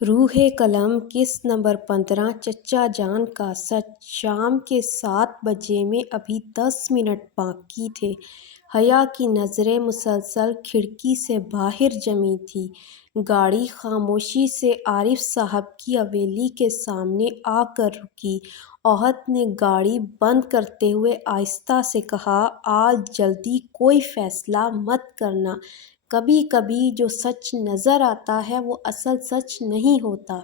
روح قلم قسط نمبر 15 چچا جان کا سچ۔ شام کے 7 بجے میں ابھی 10 منٹ باقی تھے۔ حیا کی نظریں مسلسل کھڑکی سے باہر جمی تھیں۔ گاڑی خاموشی سے عارف صاحب کی حویلی کے سامنے آ کر رکی۔ احد نے گاڑی بند کرتے ہوئے آہستہ سے کہا، آج جلدی کوئی فیصلہ مت کرنا۔ کبھی کبھی جو سچ نظر آتا ہے وہ اصل سچ نہیں ہوتا۔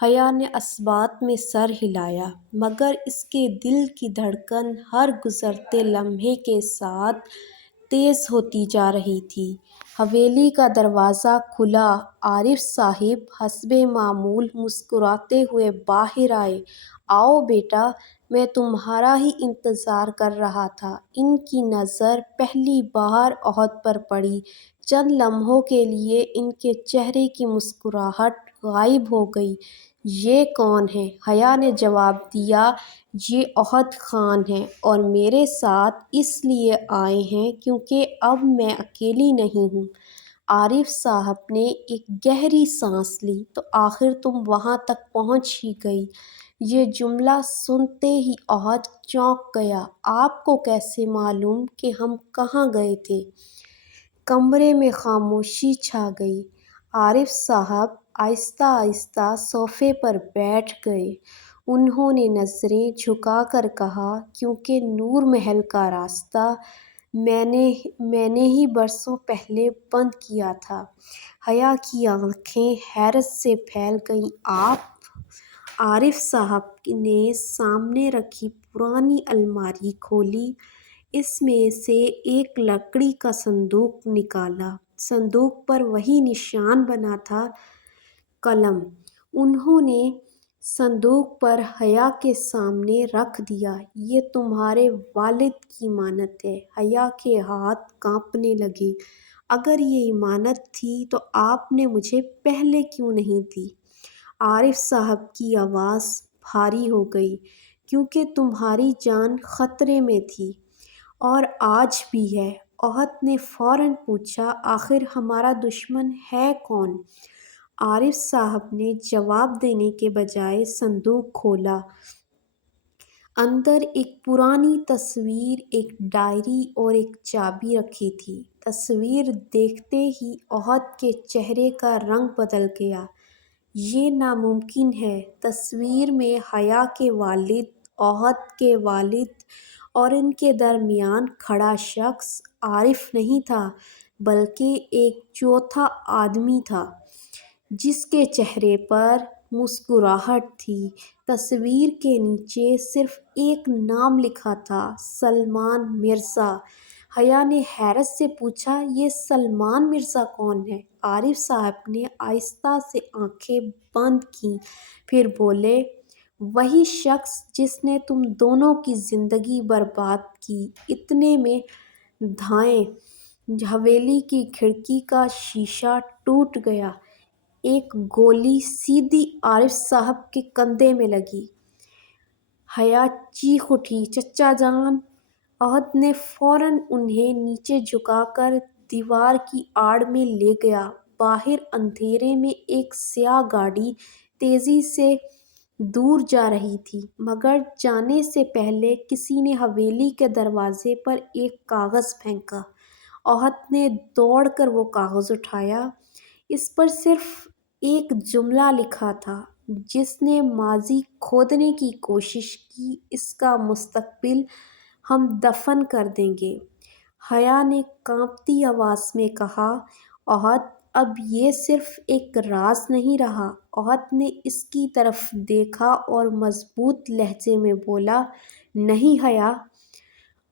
حیا نے اثبات میں سر ہلایا، مگر اس کے دل کی دھڑکن ہر گزرتے لمحے کے ساتھ تیز ہوتی جا رہی تھی۔ حویلی کا دروازہ کھلا۔ عارف صاحب حسب معمول مسکراتے ہوئے باہر آئے۔ آؤ بیٹا، میں تمہارا ہی انتظار کر رہا تھا۔ ان کی نظر پہلی بار احد پر پڑی۔ چند لمحوں کے لیے ان کے چہرے کی مسکراہٹ غائب ہو گئی۔ یہ کون ہے؟ حیا نے جواب دیا، یہ احد خان ہے اور میرے ساتھ اس لیے آئے ہیں کیونکہ اب میں اکیلی نہیں ہوں۔ عارف صاحب نے ایک گہری سانس لی، تو آخر تم وہاں تک پہنچ ہی گئی۔ یہ جملہ سنتے ہی احد چونک گیا۔ آپ کو کیسے معلوم کہ ہم کہاں گئے تھے؟ کمرے میں خاموشی چھا گئی۔ عارف صاحب آہستہ آہستہ صوفے پر بیٹھ گئے۔ انہوں نے نظریں جھکا کر کہا، کیونکہ نور محل کا راستہ میں نے ہی برسوں پہلے بند کیا تھا۔ حیا کی آنکھیں حیرت سے پھیل گئیں۔ آپ؟ عارف صاحب نے سامنے رکھی پرانی الماری کھولی۔ اس میں سے ایک لکڑی کا صندوق نکالا۔ صندوق پر وہی نشان بنا تھا، قلم۔ انہوں نے صندوق پر حیا کے سامنے رکھ دیا۔ یہ تمہارے والد کی امانت ہے۔ حیا کے ہاتھ کانپنے لگے۔ اگر یہ امانت تھی تو آپ نے مجھے پہلے کیوں نہیں دی؟ عارف صاحب کی آواز بھاری ہو گئی، کیونکہ تمہاری جان خطرے میں تھی، اور آج بھی ہے۔ احد نے فوراً پوچھا، آخر ہمارا دشمن ہے کون؟ عارف صاحب نے جواب دینے کے بجائے صندوق کھولا۔ اندر ایک پرانی تصویر، ایک ڈائری اور ایک چابی رکھی تھی۔ تصویر دیکھتے ہی احد کے چہرے کا رنگ بدل گیا۔ یہ ناممکن ہے۔ تصویر میں حیا کے والد، احد کے والد اور ان کے درمیان کھڑا شخص عارف نہیں تھا، بلکہ ایک چوتھا آدمی تھا، جس کے چہرے پر مسکراہٹ تھی۔ تصویر کے نیچے صرف ایک نام لکھا تھا، سلمان مرزا۔ حیا نے حیرت سے پوچھا، یہ سلمان مرزا کون ہے؟ عارف صاحب نے آہستہ سے آنکھیں بند کیں، پھر بولے، وہی شخص جس نے تم دونوں کی زندگی برباد کی۔ اتنے میں دھائیں حویلی کی کھڑکی کا شیشہ ٹوٹ گیا۔ ایک گولی سیدھی عارف صاحب کے کندھے میں لگی۔ حیا چیخ اٹھی، چچا جان! احد نے فوراً انہیں نیچے جھکا کر دیوار کی آڑ میں لے گیا۔ باہر اندھیرے میں ایک سیاہ گاڑی تیزی سے دور جا رہی تھی، مگر جانے سے پہلے کسی نے حویلی کے دروازے پر ایک کاغذ پھینکا۔ احد نے دوڑ کر وہ کاغذ اٹھایا۔ اس پر صرف ایک جملہ لکھا تھا، جس نے ماضی کھودنے کی کوشش کی، اس کا مستقبل ہم دفن کر دیں گے۔ حیا نے کانپتی آواز میں کہا، احد، اب یہ صرف ایک راز نہیں رہا۔ احد نے اس کی طرف دیکھا اور مضبوط لہجے میں بولا، نہیں حیا،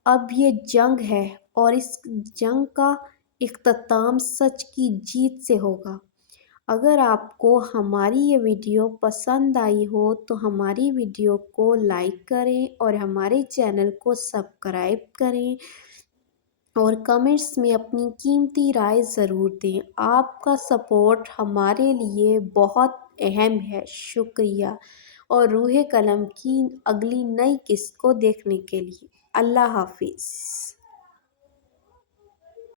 اب یہ جنگ ہے، اور اس جنگ کا اختتام سچ کی جیت سے ہوگا۔ اگر آپ کو ہماری یہ ویڈیو پسند آئی ہو تو ہماری ویڈیو کو لائک کریں اور ہمارے چینل کو سبسکرائب کریں، اور کمنٹس میں اپنی قیمتی رائے ضرور دیں۔ آپ کا سپورٹ ہمارے لیے بہت اہم ہے۔ شکریہ، اور روح قلم کی اگلی نئی قسط کو دیکھنے کے لیے اللہ حافظ۔